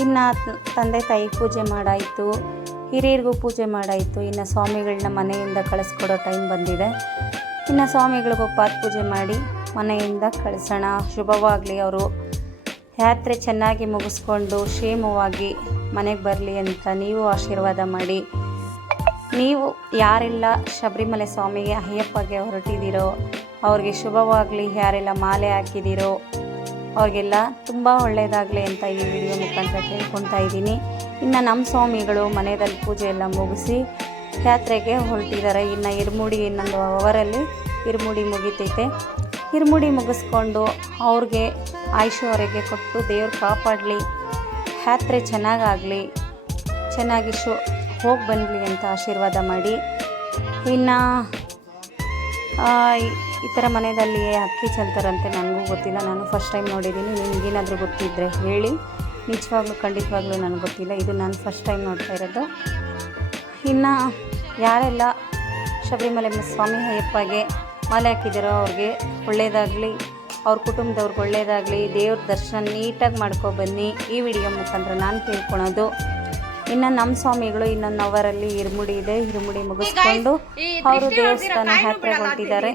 ಇನ್ನು ತಂದೆ ತಾಯಿ ಪೂಜೆ ಮಾಡಾಯಿತು, ಹಿರಿಯರಿಗೂ ಪೂಜೆ ಮಾಡಾಯಿತು. ಇನ್ನು ಸ್ವಾಮಿಗಳನ್ನ ಮನೆಯಿಂದ ಕಳಿಸ್ಕೊಡೋ ಟೈಮ್ ಬಂದಿದೆ. ಇನ್ನು ಸ್ವಾಮಿಗಳಿಗೂ ಪಾದ ಪೂಜೆ ಮಾಡಿ ಮನೆಯಿಂದ ಕಳಿಸೋಣ. ಶುಭವಾಗಲಿ, ಅವರು ಯಾತ್ರೆ ಚೆನ್ನಾಗಿ ಮುಗಿಸ್ಕೊಂಡು ಕ್ಷೇಮವಾಗಿ ಮನೆಗೆ ಬರಲಿ ಅಂತ ನೀವು ಆಶೀರ್ವಾದ ಮಾಡಿ. ನೀವು ಯಾರೆಲ್ಲ ಶಬರಿಮಲೆ ಸ್ವಾಮಿಗೆ ಅಯ್ಯಪ್ಪಗೆ ಹೊರಟಿದ್ದೀರೋ ಅವ್ರಿಗೆ ಶುಭವಾಗಲಿ. ಯಾರೆಲ್ಲ ಮಾಲೆ ಹಾಕಿದ್ದೀರೋ ಅವ್ರಿಗೆಲ್ಲ ತುಂಬ ಒಳ್ಳೆಯದಾಗಲಿ ಅಂತ ಈ ವಿಡಿಯೋ ಮುಖಾಂತರ ಕೇಳ್ಕೊತಾ ಇದ್ದೀನಿ. ಇನ್ನು ನಮ್ಮ ಸ್ವಾಮಿಗಳು ಮನೆಯಲ್ಲಿ ಪೂಜೆ ಎಲ್ಲ ಮುಗಿಸಿ ಯಾತ್ರೆಗೆ ಹೊರಟಿದ್ದಾರೆ. ಇನ್ನು ಇರುಮುಡಿ ಇನ್ನೊಂದು ಅವರಲ್ಲಿ ಇರುಮುಡಿ ಮುಗಿತೈತೆ. ಇರುಮುಡಿ ಮುಗಿಸ್ಕೊಂಡು ಅವ್ರಿಗೆ ಆಯುಷ್ಯವರೆಗೆ ಕೊಟ್ಟು ದೇವ್ರು ಕಾಪಾಡಲಿ, ಯಾತ್ರೆ ಚೆನ್ನಾಗಾಗಲಿ, ಚೆನ್ನಾಗಿ ಹೋಗಿ ಬನ್ನಲಿ ಅಂತ ಆಶೀರ್ವಾದ ಮಾಡಿ. ಇನ್ನು ಈ ಥರ ಮನೆಯಲ್ಲಿ ಅಕ್ಕಿ ಚೆಲ್ತಾರಂತೆ, ನನಗೂ ಗೊತ್ತಿಲ್ಲ. ನಾನು ಫಸ್ಟ್ ಟೈಮ್ ನೋಡಿದ್ದೀನಿ. ನಿಮಗೇನಾದರೂ ಗೊತ್ತಿದ್ದರೆ ಹೇಳಿ. ನಿಜವಾಗ್ಲೂ ಖಂಡಿತವಾಗ್ಲೂ ನನಗೆ ಗೊತ್ತಿಲ್ಲ. ಇದು ನಾನು ಫಸ್ಟ್ ಟೈಮ್ ನೋಡ್ತಾ ಇರೋದು. ಇನ್ನು ಯಾರೆಲ್ಲ ಶಬರಿಮಲೆ ಸ್ವಾಮಿ ಅಯ್ಯಪ್ಪಗೆ ಮಾಲೆ ಹಾಕಿದ್ದಾರೋ ಅವ್ರಿಗೆ ಒಳ್ಳೆಯದಾಗಲಿ, ಅವ್ರ ಕುಟುಂಬದವ್ರಿಗೆ ಒಳ್ಳೆಯದಾಗಲಿ. ದೇವ್ರ ದರ್ಶನ ನೀಟಾಗಿ ಮಾಡ್ಕೊಬನ್ನಿ. ಈ ವಿಡಿಯೋ ಮುಖಾಂತರ ನಾನು ಕೇಳ್ಕೊಳೋದು. ಇನ್ನು ನಮ್ಮ ಸ್ವಾಮಿಗಳು ಇನ್ನೊಂದು ಅವರಲ್ಲಿ ಇರುಮುಡಿ ಇದೆ. ಇರುಮುಡಿ ಮುಗಿಸ್ಕೊಂಡು ಅವರು ದೇವಸ್ಥಾನ ಯಾತ್ರೆ ಹೊರಟಿದ್ದಾರೆ.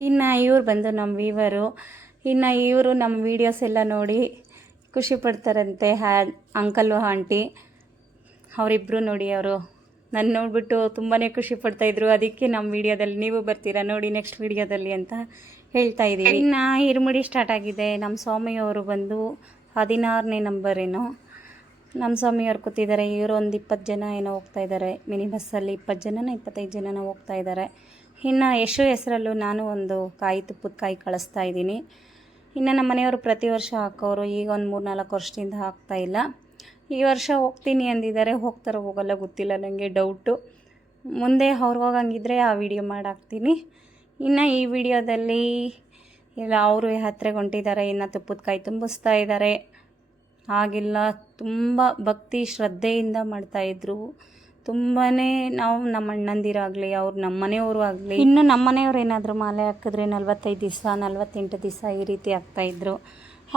ಇನ್ನು ಇವ್ರು ಬಂದು ನಮ್ಮ ವೀವರು. ಇನ್ನು ಇವರು ನಮ್ಮ ವೀಡಿಯೋಸ್ ಎಲ್ಲ ನೋಡಿ ಖುಷಿ ಪಡ್ತಾರಂತೆ. ಅಂಕಲ್ ಆಂಟಿ ಅವರಿಬ್ಬರು ನೋಡಿ, ಅವರು ನನ್ನ ನೋಡಿಬಿಟ್ಟು ತುಂಬಾ ಖುಷಿ ಪಡ್ತಾಯಿದ್ರು. ಅದಕ್ಕೆ ನಮ್ಮ ವೀಡಿಯೋದಲ್ಲಿ ನೀವು ಬರ್ತೀರಾ ನೋಡಿ ನೆಕ್ಸ್ಟ್ ವೀಡಿಯೋದಲ್ಲಿ ಅಂತ ಹೇಳ್ತಾ ಇದ್ದೀವಿ. ಇನ್ನು ಇರುಮುಡಿ ಸ್ಟಾರ್ಟ್ ಆಗಿದೆ. ನಮ್ಮ ಸ್ವಾಮಿಯವರು ಬಂದು 16ನೇ ನಂಬರ್ ಏನೋ ನಮ್ಮ ಸ್ವಾಮಿಯವ್ರು ಕೂತಿದ್ದಾರೆ. ಇವರು ಒಂದು 20 ಜನ ಏನೋ ಹೋಗ್ತಾ ಇದ್ದಾರೆ. ಮಿನಿ ಬಸ್ಸಲ್ಲಿ 20 ಜನನ 25 ಜನನ ಹೋಗ್ತಾ ಇದ್ದಾರೆ. ಇನ್ನು ಯಶು ಹೆಸರಲ್ಲೂ ನಾನು ಒಂದು ತುಪ್ಪದ ಕಾಯಿ ಕಳಿಸ್ತಾ ಇದ್ದೀನಿ. ಇನ್ನು ನಮ್ಮ ಮನೆಯವರು ಪ್ರತಿ ವರ್ಷ ಹಾಕೋರು. ಈಗ ಒಂದು 3-4 ವರ್ಷದಿಂದ ಹಾಕ್ತಾಯಿಲ್ಲ. ಈ ವರ್ಷ ಹೋಗ್ತೀನಿ ಅಂದಿದ್ದಾರೆ. ಹೋಗ್ತಾರೋ ಹೋಗಲ್ಲ ಗೊತ್ತಿಲ್ಲ, ನನಗೆ ಡೌಟು. ಮುಂದೆ ಅವ್ರು ಹೋಗಂಗಿದ್ರೆ ಆ ವಿಡಿಯೋ ಮಾಡಾಕ್ತೀನಿ. ಇನ್ನು ಈ ವಿಡಿಯೋದಲ್ಲಿ ಇಲ್ಲ ಅವರು ಯಾತ್ರೆಗೆ ಹೊಂಟಿದ್ದಾರೆ. ಇನ್ನು ತುಪ್ಪದ ಕಾಯಿ ತುಂಬಿಸ್ತಾ ಇದ್ದಾರೆ. ಹಾಗೆಲ್ಲ ತುಂಬ ಭಕ್ತಿ ಶ್ರದ್ಧೆಯಿಂದ ಮಾಡ್ತಾಯಿದ್ರು. ತುಂಬಾ ನಾವು ನಮ್ಮ ಅಣ್ಣಂದಿರಾಗಲಿ, ಅವ್ರು ನಮ್ಮ ಮನೆಯವರು ಆಗಲಿ, ಇನ್ನು ನಮ್ಮ ಮನೆಯವ್ರು ಏನಾದರೂ ಮಾಲೆ ಹಾಕಿದ್ರೆ 45 ದಿವಸ 48 ದಿವಸ ಈ ರೀತಿ ಆಗ್ತಾಯಿದ್ರು.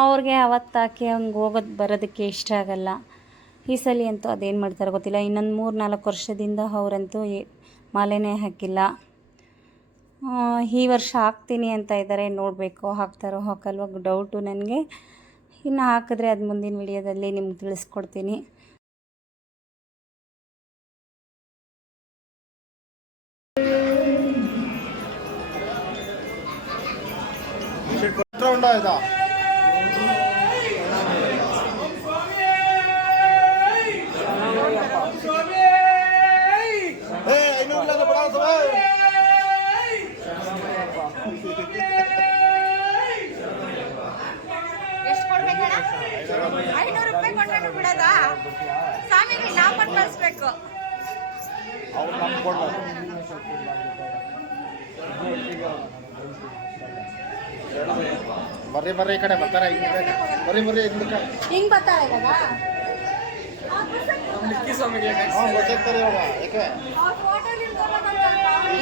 ಅವ್ರಿಗೆ ಅವತ್ತು ಹಾಕಿ ಹಂಗೆ ಹೋಗೋದು ಬರೋದಕ್ಕೆ ಇಷ್ಟ ಆಗಲ್ಲ. ಈ ಸಲ ಅಂತೂ ಅದೇನು ಮಾಡ್ತಾರೋ ಗೊತ್ತಿಲ್ಲ. ಇನ್ನೊಂದು 3-4 ವರ್ಷದಿಂದ ಅವರಂತೂ ಮಾಲೆನೇ ಹಾಕಿಲ್ಲ. ಈ ವರ್ಷ ಹಾಕ್ತೀನಿ ಅಂತ ಇದ್ದಾರೆ. ನೋಡಬೇಕು ಹಾಕ್ತಾರೋ ಹಾಕಲ್ವ ಡೌಟು ನನಗೆ. ಇನ್ನು ಹಾಕಿದ್ರೆ ಅದು ಮುಂದಿನ ವಿಡಿಯೋದಲ್ಲಿ ನಿಮ್ಗೆ ತಿಳಿಸ್ಕೊಡ್ತೀನಿ. ಎಷ್ಟು ಕೊಡ್ಬೇಕಣ್ಣ? 500 ರೂಪಾಯಿ ಕೊಟ್ಟರೆ ಬಿಡೋದಾ? ಸ್ವಾಮಿಗೆ ನಾವು ಕೊಟ್ಟು ಕಳಿಸ್ಬೇಕು. ಬರ್ರಿ ಈ ಕಡೆ ಬರ್ತಾರೆ. ಬರ್ರಿ ಹಿಂಗ್ ಬರ್ತಾರೆ ಇವಾಗ.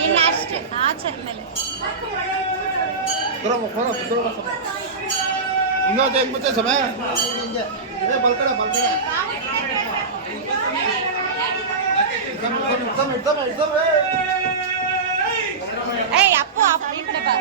ಇನ್ನು ಅಷ್ಟೇ ಆಚೆ ಮೇಲೆ ಹಿಂಗೆ ಸಮಯ ಬಲ್ಕಡೆ ಏಯ್ ಅಪ್ಪು ಈ ಕಡೆ ಬಾ.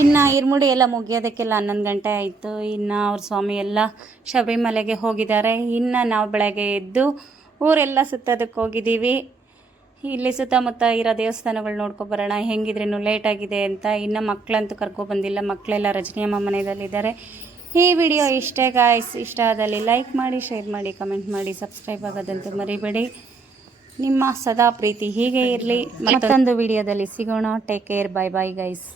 ಇನ್ನು ಇರುಮುಡಿ ಎಲ್ಲ ಮುಗಿಯೋದಕ್ಕೆಲ್ಲ 11 ಗಂಟೆ ಆಯಿತು. ಇನ್ನು ಅವ್ರ ಸ್ವಾಮಿ ಎಲ್ಲ ಶಬರಿಮಲೆಗೆ ಹೋಗಿದ್ದಾರೆ. ಇನ್ನು ನಾವು ಬೆಳಗ್ಗೆ ಎದ್ದು ಊರೆಲ್ಲ ಸುತ್ತೋದಕ್ಕೆ ಹೋಗಿದ್ದೀವಿ. ಇಲ್ಲಿ ಸುತ್ತಮುತ್ತ ಇರೋ ದೇವಸ್ಥಾನಗಳು ನೋಡ್ಕೊಬರೋಣ, ಹೆಂಗಿದ್ರೇನು ಲೇಟ್ ಆಗಿದೆ ಅಂತ. ಇನ್ನು ಮಕ್ಕಳಂತೂ ಕರ್ಕೊಬಂದಿಲ್ಲ, ಮಕ್ಕಳೆಲ್ಲ ರಜನಿಯಮ್ಮ ಮನೆಯಲ್ಲಿದ್ದಾರೆ. ಈ ವಿಡಿಯೋ ಇಷ್ಟೇ ಗಾಯ್ಸ್. ಇಷ್ಟ ಆದಲ್ಲಿ ಲೈಕ್ ಮಾಡಿ, ಶೇರ್ ಮಾಡಿ, ಕಮೆಂಟ್ ಮಾಡಿ, ಸಬ್ಸ್ಕ್ರೈಬ್ ಆಗೋದಂತೂ ಮರಿಬೇಡಿ. ನಿಮ್ಮ ಸದಾ ಪ್ರೀತಿ ಹೀಗೆ ಇರಲಿ. ಮತ್ತೊಂದು ವಿಡಿಯೋದಲ್ಲಿ ಸಿಗೋಣ. Take care. Bye bye guys.